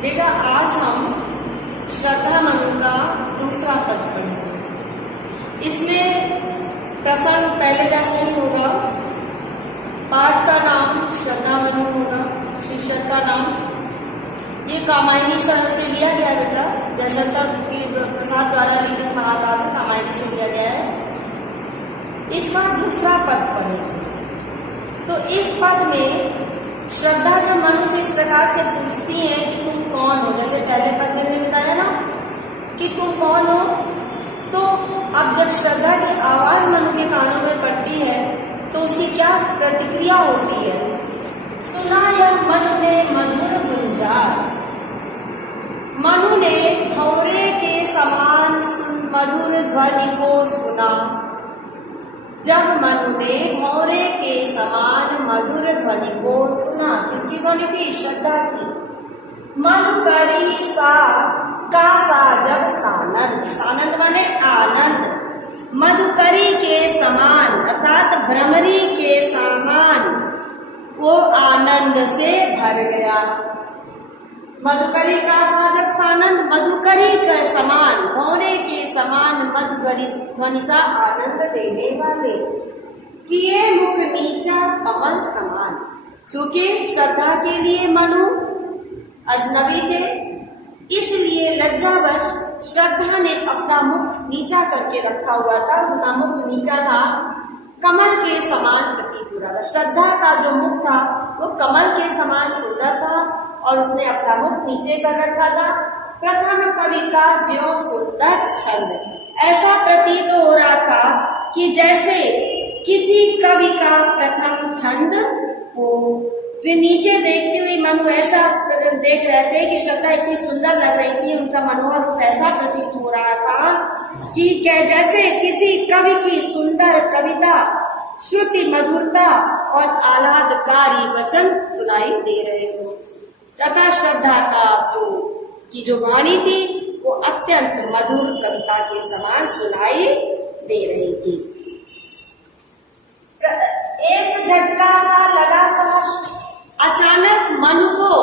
बेटा आज हम श्रद्धा मनु का दूसरा पद पढ़ेंगे। इसमें प्रसंग पहले जैसे ही होगा। पाठ का नाम श्रद्धा मनु होगा, शीर्षक का नाम ये कामायनी सर से लिया गया बेटा, जयशंकर प्रसाद द्वारा लिखित महाकाव्य कामायनी से लिया गया है। इसका दूसरा पद पढ़ेंगे। तो इस पद में श्रद्धा जब मनु से इस प्रकार से पूछती है कि तुम कौन हो, जैसे पहले पद में मैंने बताया ना कि तुम कौन हो, तो अब जब श्रद्धा की आवाज मनु के कानों में पड़ती है तो उसकी क्या प्रतिक्रिया होती है। सुना यह मनु ने मधुर गुंजार, मनु ने भंवरे के समान मधुर ध्वनि को सुना। जब मनु ने भंवरे के समान मधुर ध्वनि को सुना, किसकी ध्वनि थी? श्रद्धा की। मनु करी सा का सा जब सानंद, सानंद माने आनंद, मधुकरी के समान अर्थात भ्रमरी के समान वो आनंद से भर गया। मधुकरी का सा जब सानंद, मधुकरी के समान भंवरे के समान मधुकरी ध्वनि सा आनंद देने वाले, किए मुख नीचा कमल समान। चूंकि श्रद्धा के लिए मनु अजनबी थे, इसलिए लज्जावश श्रद्धा ने अपना मुख नीचा करके रखा हुआ था। उनका मुख नीचा था, कमल के समान प्रतीत हो रहा था। श्रद्धा का जो मुख था वो कमल के समान सुंदर था और उसने अपना मुख नीचे कर रखा था। प्रथम कवि का ज्यों सुंदर छंद, ऐसा प्रतीत हो रहा था कि जैसे किसी कवि का प्रथम छंद हो। वे नीचे देखते हुए मनु ऐसा देख रहे थे कि श्रद्धा इतनी सुंदर लग रही थी, उनका मनोहर रूप ऐसा प्रतीत हो रहा था कि जैसे किसी कवि की सुंदर कविता, श्रुति मधुरता और आह्लादकारी वचन सुनाई दे रहे हो। तथा श्रद्धा का जो वाणी थी वो अत्यंत मधुर कविता के समान सुनाई दे रही थी। एक झटका सा लगा सा, अचानक मनु को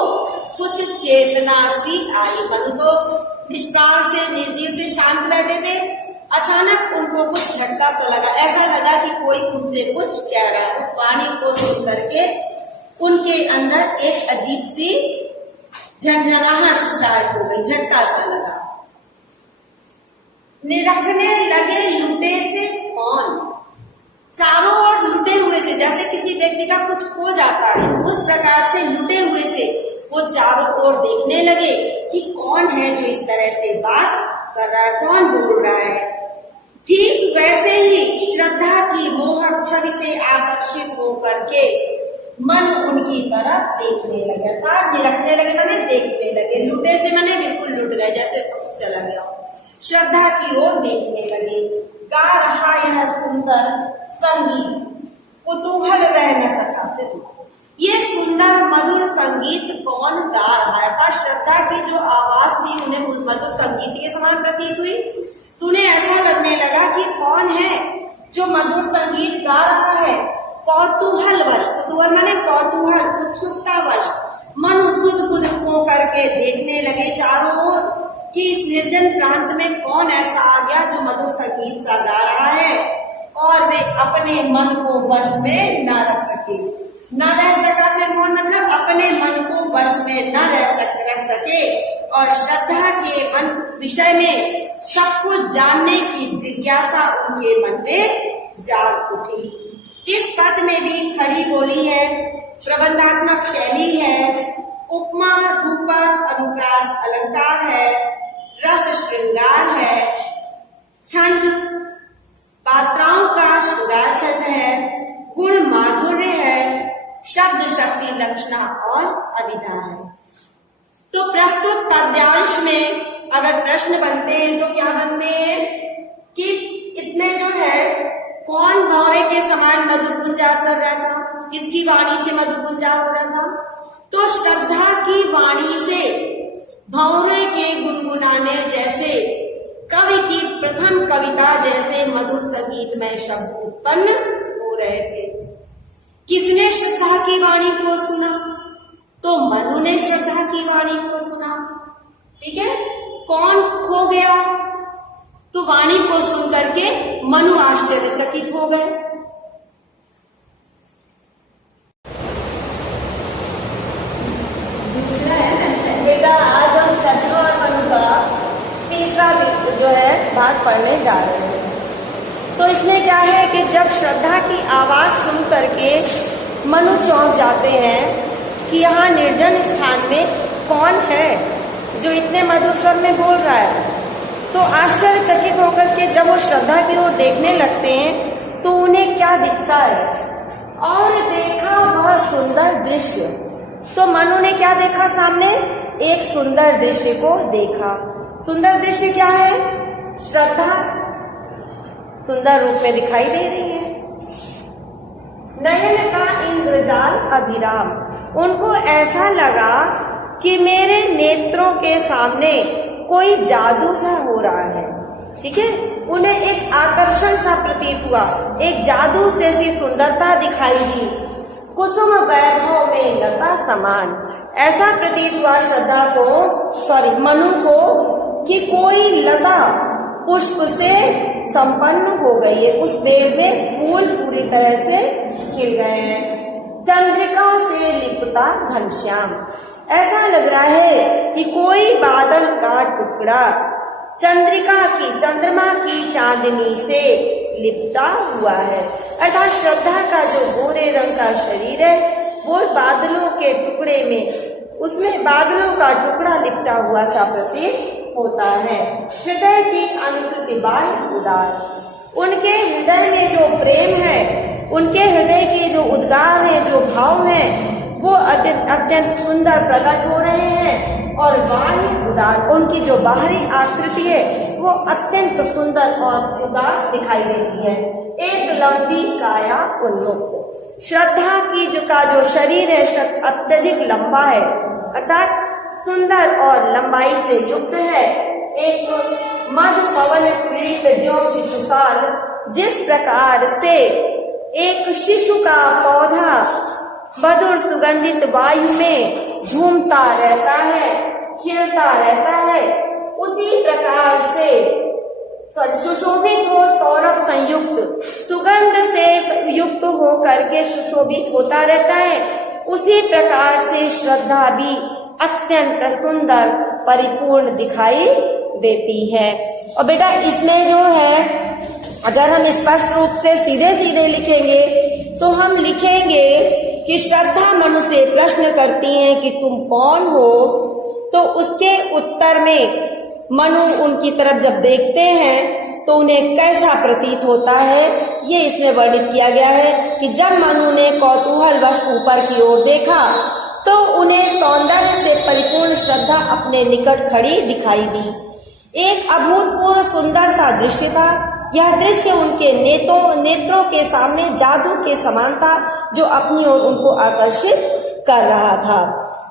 कुछ चेतना सी आई। मनु तो निष्प्राण से निर्जीव से शांत बैठे थे, अचानक उनको कुछ झटका सा लगा। ऐसा लगा कि कोई उनसे कुछ कह रहा है। उस वाणी को सुन करके उनके अंदर एक अजीब सी झंझनाहट स्टार्ट हो गई, झटका सा लगा। निरखने लगे लुटे से कौन, चारों ओर लुटे हुए से, जैसे किसी व्यक्ति का कुछ खो जाता है उस प्रकार से लुटे हुए से वो चारों ओर देखने लगे कि कौन है जो इस तरह से बात कर रहा है, कौन बोल रहा है। ठीक वैसे ही श्रद्धा की मोहक छवि से आकर्षित होकर के मन उनकी तरफ देखने लगे, अर्थात निरखने लगे माने देखने लगे। लुटे से माने बिल्कुल लुट गए, जैसे चला गया। श्रद्धा की ओर देखने लगे। गा रहा यह सुंदर संगीत, कुतूहल रह न सका। फिर ये सुंदर मधुर संगीत कौन गा रहा है? था श्रद्धा की जो आवाज थी उन्हें मधुर संगीत के समान प्रतीत हुई। तो उन्हें ऐसा लगने लगा कि कौन है जो मधुर संगीत गा रहा है। कौतूहलवश, कुतूहल माने कौतूहल, उत्सुकतावश मन सुध बुध हो करके देखने लगे चारों ओर कि इस निर्जन प्रांत में कौन ऐसा आ गया जो मधुर संगीत सा गा रहा है। और वे अपने मन को वश में न रख सके, न रह सका। फिर वो मतलब अपने मन को वश में न रख सके और श्रद्धा के मन विषय में सब कुछ जानने की जिज्ञासा उनके मन में जाग उठी। इस पद में भी खड़ी बोली है, प्रबंधात्मक शैली है, उपमा रूपक अनुप्रास अलंकार है, रस श्रृंगार है, छंद पात्राओं का श्रृंगार छंद है, गुण माधुर्य है, शब्द शक्ति लक्षणा और अभिधा है। तो प्रस्तुत पद्यांश में अगर प्रश्न बनते हैं तो क्या बनते हैं कि इसमें जो है कौन भंवरे के समान मधुर गुंजार कर रहा था, किसकी वाणी से मधुर गुंजार हो रहा था? तो श्रद्धा की वाणी से भंवरे के गुनगुनाने जैसे, कवि की प्रथम कविता जैसे मधुर संगीतमय शब्द उत्पन्न हो रहे थे। किसने श्रद्धा की वाणी को सुना? तो मनु ने श्रद्धा की वाणी को सुना। ठीक है। कौन खो गया? तो वाणी को सुन करके मनु आश्चर्यचकित हो गए। बेटा आज हम श्रद्धा और मनु का तीसरा जो है भाग पढ़ने जा रहे हैं। तो इसमें क्या है कि जब श्रद्धा की आवाज सुन करके मनु चौंक जाते हैं कि यहाँ निर्जन स्थान में कौन है जो इतने मधुर स्वर में बोल रहा है, तो आश्चर्यचकित होकर के जब वो श्रद्धा की ओर देखने लगते हैं तो उन्हें क्या दिखता है, और देखा वह सुंदर दृश्य। तो मनु ने क्या देखा? सामने एक सुंदर दृश्य को देखा। सुंदर दृश्य क्या है? श्रद्धा सुंदर रूप में दिखाई दे रही है। नयन का इंद्रजाल अभिराम, उनको ऐसा लगा कि मेरे नेत्रों के सामने कोई जादू सा हो रहा है। ठीक है, उन्हें एक आकर्षण सा प्रतीत हुआ, एक जादू जैसी सुंदरता दिखाई दी। कुसुम वैभव में लता समान, ऐसा प्रतीत हुआ श्रद्धा को, मनु को, कि कोई लता पुष्प से संपन्न हो गई है। उस बेल में फूल पूरी तरह से खिल गए हैं। चंद्रिका से लिपटा घनश्याम, ऐसा लग रहा है कि कोई बादल का टुकड़ा चंद्रमा की चांदनी से लिपटा हुआ है। अर्थात श्रद्धा का जो गोरे रंग का शरीर है वो बादलों के टुकड़े में, उसमें बादलों का टुकड़ा लिपटा हुआ सा प्रतीत होता है। हृदय की अनुकृति बाह्य उदार, उनके हृदय में जो प्रेम है, उनके हृदय के जो उद्गार है, जो भाव है, वो अत्यंत सुंदर प्रकट हो रहे हैं। और बाह्य उदार, उनकी जो बाहरी आकृति है वो अत्यंत सुंदर और उदार दिखाई देती है। एक लंबी काया उन्मुक्त, श्रद्धा की जो शरीर है अत्यधिक लंबा है, अर्थात सुंदर और लंबाई से युक्त है। एक मधु पवन क्रीत जो शिशुसाल, जिस प्रकार से एक शिशु का पौधा मधुर सुगंधित वायु में झूमता रहता है, खिलता रहता है, उसी प्रकार से सुशोभित हो, सौरभ संयुक्त सुगंध से युक्त हो करके सुशोभित होता रहता है, उसी प्रकार से श्रद्धा भी अत्यंत सुंदर परिपूर्ण दिखाई देती है। और बेटा इसमें जो है, अगर हम स्पष्ट रूप से सीधे सीधे लिखेंगे तो हम लिखेंगे कि श्रद्धा मनु से प्रश्न करती हैं कि तुम कौन हो, तो उसके उत्तर में मनु उनकी तरफ जब देखते हैं तो उन्हें कैसा प्रतीत होता है, ये इसमें वर्णित किया गया है कि जब मनु ने कौतूहलवश ऊपर की ओर देखा तो उन्हें सौंदर्य से परिपूर्ण श्रद्धा अपने निकट खड़ी दिखाई दी। एक अभूतपूर्व सुंदर सा दृश्य था। यह दृश्य उनके नेत्रों के सामने जादू के समान था, जो अपनी ओर उनको आकर्षित कर रहा था।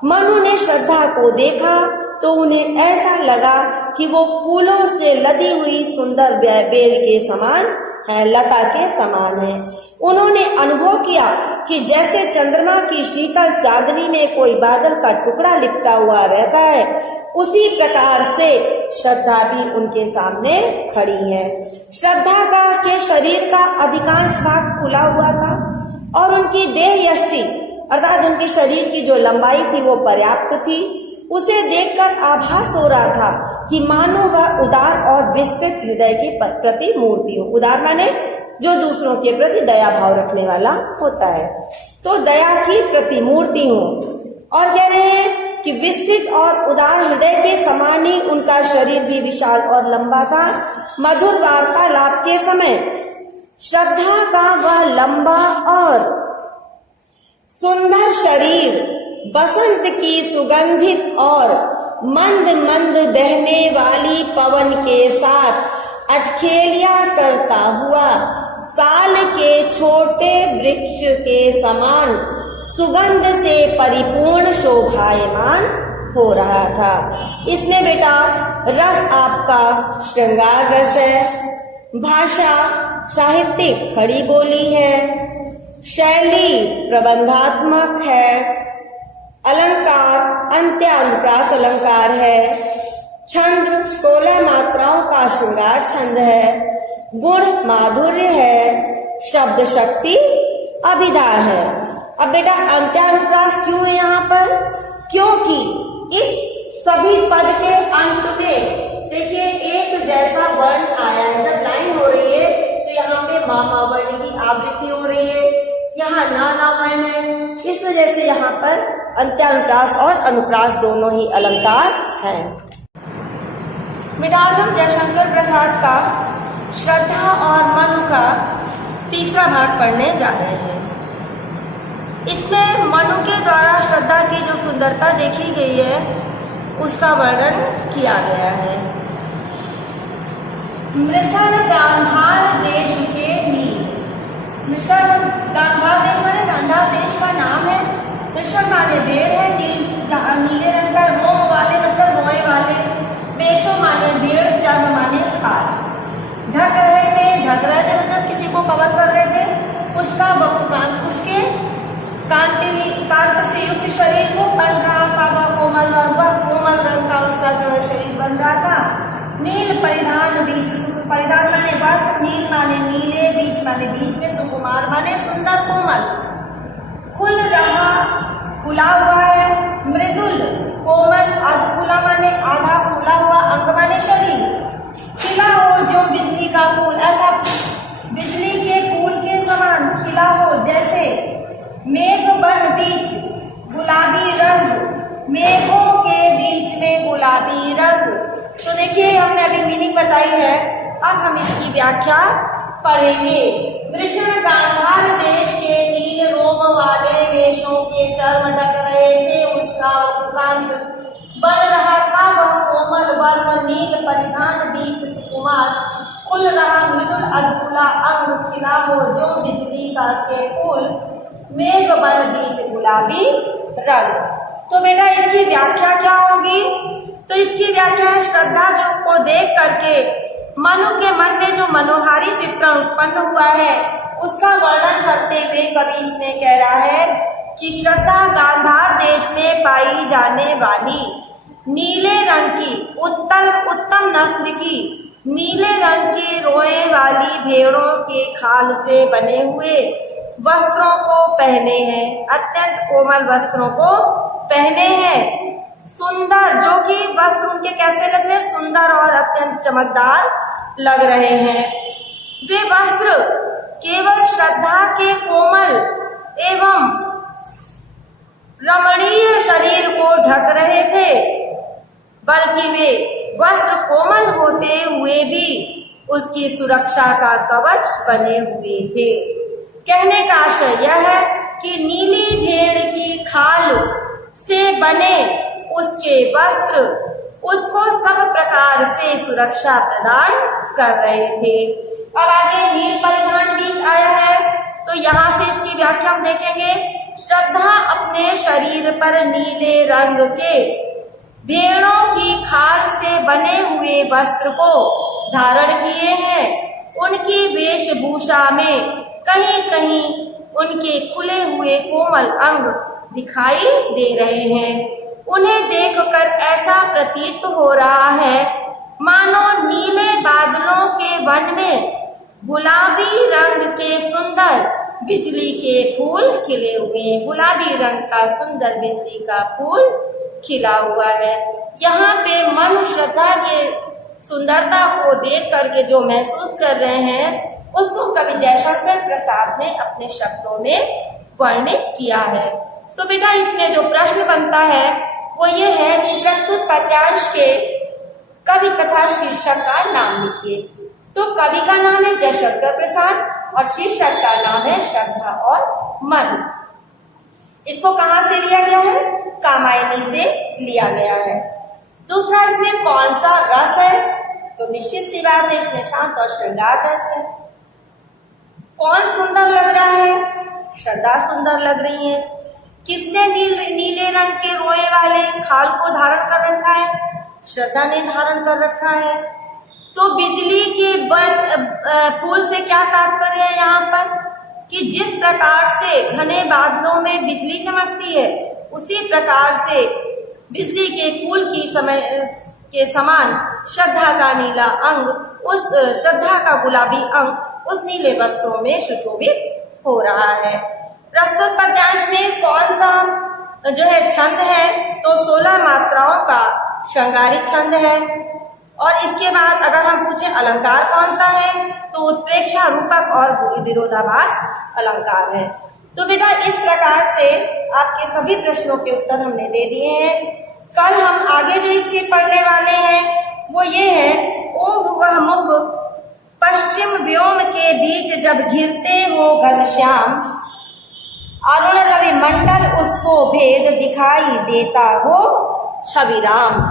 मनु ने श्रद्धा को देखा तो उन्हें ऐसा लगा कि वो फूलों से लदी हुई सुंदर बेल के समान है, लता के समान है। उन्होंने अनुभव किया कि जैसे चंद्रमा की शीतल चांदनी में कोई बादल का टुकड़ा लिपटा हुआ रहता है, उसी प्रकार से श्रद्धा भी उनके सामने खड़ी है। श्रद्धा के शरीर का अधिकांश भाग खुला हुआ था और उनकी देह यष्टि अर्थात उनके शरीर की जो लंबाई थी वो पर्याप्त थी। उसे देखकर आभास हो रहा था कि मानो वह उदार और विस्तृत हृदय की प्रति मूर्ति हो। उदार माने जो दूसरों के प्रति दया भाव रखने वाला होता है, तो दया की प्रतिमूर्ति हो। और कह रहे हैं कि विस्तृत और उदार हृदय के समान ही उनका शरीर भी विशाल और लंबा था। मधुर वार्तालाप के समय श्रद्धा का वह लंबा और सुंदर शरीर बसंत की सुगंधित और मंद मंद बहने वाली पवन के साथ अटखेलिया करता हुआ साल के छोटे वृक्ष के समान सुगंध से परिपूर्ण शोभायमान हो रहा था। इसमें बेटा रस आपका श्रृंगार रस है, भाषा साहित्यिक खड़ी बोली है, शैली प्रबंधात्मक है, अलंकार अंत्यानुप्रास अलंकार है, छंद 16 मात्राओं का श्रृंगार छंद है। गुण माधुर्य है। शब्द शक्ति अभिधा है। अब बेटा अंत्यानुप्रास क्यों है यहाँ पर? क्योंकि इस सभी पद के अंत में देखिए एक जैसा वर्ण आया है। जब लाइन हो रही है तो यहाँ पे मामा वर्ण की आवृत्ति हो रही है, यहाँ ना वर्ण है। इस वजह से यहाँ पर अंत्यानुप्रास और अनुप्रास दोनों ही अलंकार हैं। बेटा आज हम जयशंकर प्रसाद का श्रद्धा और मन का तीसरा भाग पढ़ने जा रहे हैं। इसमें मनु के द्वारा श्रद्धा की जो सुंदरता देखी गई है उसका वर्णन किया गया है। मृषण गांधार देश के नील। मृषण गांधार देश माने गांधार देश का नाम है। मृषण माने पेड़ है, नीले रंग का, रोम वाले मतलब रोए वाले, बेशो माने भेड़, चर्म माने खाल। ढक रहे थे मतलब किसी को कवर कर रहे थे। उसका उसके कांत से युक्त शरीर को बन रहा था, वह कोमल रंग का उसका जो है शरीर बन रहा था। नील परिधान बीच, परिधान माने वस्त्र, नील माने नीले, बीच माने बीच में, सुकुमार माने सुंदर कोमल। खुल रहा खुला हुआ है, मृदुल कोमल, आधा खुला माने आधा खुला हुआ, अंग माने शरीर। खिला हो जो बिजली का फूल, ऐसा बिजली के फूल के समान खिला हो जैसे। मेघ बन बीच गुलाबी रंग, मेघों के बीच में गुलाबी रंग। तो देखिए हमने अभी मीनिंग बताई है, अब हम इसकी व्याख्या पढ़ेंगे। वृषण गांधार देश के नील रोम वाले वेशों के चर्म ढक रहे थे, उसका कांत बन रहा था, वह कोमल वर्ण, नील परिधान बीच सुकुमार। खुल रहा मृदुल अधकुला अंग, खिला हो जो बिजली का के फूल, मेघ बन बीच गुलाबी रंग। तो बेटा इसकी व्याख्या क्या होगी? तो इसकी व्याख्या है श्रद्धा जो को देख करके मनु के मन में जो मनोहारी चित्रण उत्पन्न हुआ है उसका वर्णन करते हुए कवि इसमें कह रहा है कि श्रद्धा गांधार देश में पाई जाने वाली नीले रंग की उत्तम नस्ल की नीले रंग की रोए वाली भेड़ों के खाल से बने हुए वस्त्रों को पहने हैं, अत्यंत कोमल वस्त्रों को पहने हैं। सुंदर, जो कि वस्त्र उनके कैसे लग रहे हैं? सुंदर और अत्यंत चमकदार लग रहे हैं। वे वस्त्र केवल श्रद्धा के कोमल एवं रमणीय शरीर को ढक रहे थे, बल्कि वे वस्त्र कोमल होते हुए भी उसकी सुरक्षा का कवच बने हुए थे। कहने का आशय यह है कि नीली भेड़ की खाल से बने उसके वस्त्र उसको सब प्रकार से सुरक्षा प्रदान कर रहे थे। अब आगे नील परिधान बीच आया है, तो यहाँ से इसकी व्याख्या हम देखेंगे। श्रद्धा अपने शरीर पर नीले रंग के भेड़ों की खाल से बने हुए वस्त्र को धारण किए हैं। उनकी वेशभूषा में कहीं कहीं उनके खुले हुए कोमल अंग दिखाई दे रहे हैं। उन्हें देखकर ऐसा प्रतीत हो रहा है मानो नीले बादलों के वन में गुलाबी रंग के सुंदर बिजली के फूल खिले हुए हैं। गुलाबी रंग का सुंदर बिजली का फूल खिला हुआ है। यहाँ पे मन श्रद्धा के सुंदरता को देख करके जो महसूस कर रहे हैं उसको कवि जयशंकर प्रसाद ने अपने शब्दों में वर्णित किया है। तो बेटा इसमें जो प्रश्न बनता है वो ये है कि प्रस्तुत पद्यांश के कवि तथा शीर्षक का नाम लिखिए। तो कवि का नाम है जयशंकर प्रसाद और शीर्षक का नाम है श्रद्धा और मन। इसको कहाँ से लिया गया है? कामायनी से लिया गया है। दूसरा, इसमें कौन सा रस है? तो निश्चित सी बात है इसमें शांत और श्रृंगार रस है। कौन सुंदर लग रहा है? श्रद्धा सुंदर लग रही है। किसने नीले रंग के रोए वाले खाल को धारण कर रखा है? श्रद्धा ने धारण कर रखा है। तो बिजली के फूल से क्या तात्पर्य है यहाँ पर? कि जिस प्रकार से घने बादलों में बिजली चमकती है उसी प्रकार से बिजली के फूल के समान श्रद्धा का नीला अंग, उस श्रद्धा का गुलाबी अंग उस नीले वस्त्रों में सुशोभित हो रहा है। प्रस्तुत पद्यांश में कौन सा जो है छंद है, तो 16 मात्राओं का श्रृंगारिक छंद है। और इसके बाद अगर हम पूछे अलंकार कौन सा है, तो उत्प्रेक्षा, रूपक और विरोधाभास अलंकार है। तो बेटा इस प्रकार से आपके सभी प्रश्नों के उत्तर हमने दे दिए हैं। कल हम आगे जो इसके पढ़ने वाले हैं वो ये है, ओह वह मुख पश्चिम व्योम के बीच जब घिरते हो घनश्याम, अरुण रवि मंडल उसको भेद दिखाई देता हो छवि राम।